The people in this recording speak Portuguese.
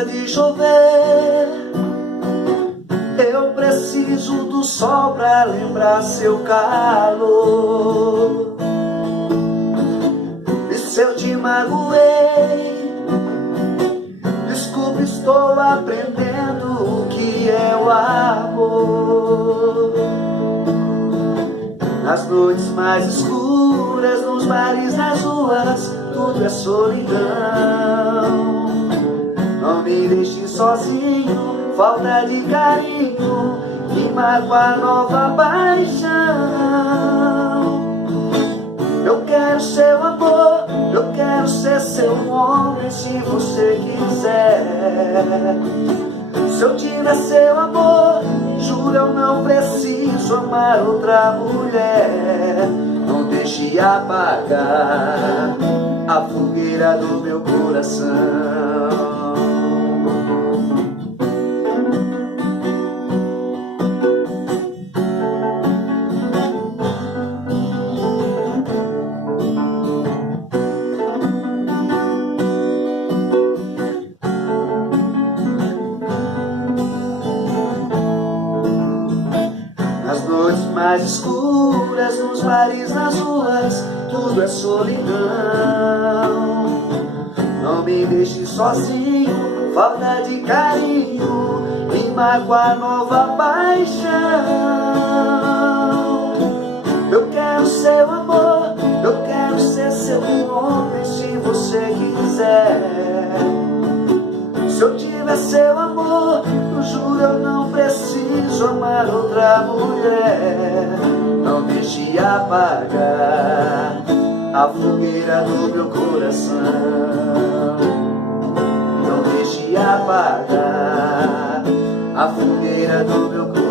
para de chover. Eu preciso do sol pra lembrar seu calor. E se eu te magoei, desculpe, estou aprendendo o que é o amor. Nas noites mais escuras, nos bares, nas ruas, tudo é solidão. Não me deixe sozinho, falta de carinho que magoa a nova paixão. Eu quero seu amor, eu quero ser seu homem se você quiser. Se eu tiver seu amor, juro eu não preciso amar outra mulher. Não deixe apagar a fogueira do meu coração. Nas noites mais escuras, nos bares, nas ruas, tudo é solidão. Não me deixe sozinho, falta de carinho me magoa a nova paixão. Eu quero seu amor, eu quero ser seu homem se você quiser. Se eu tiver seu amor, eu juro eu não preciso amar outra mulher. Não deixe apagar a fogueira do meu coração. Não deixe apagar a fogueira do meu coração.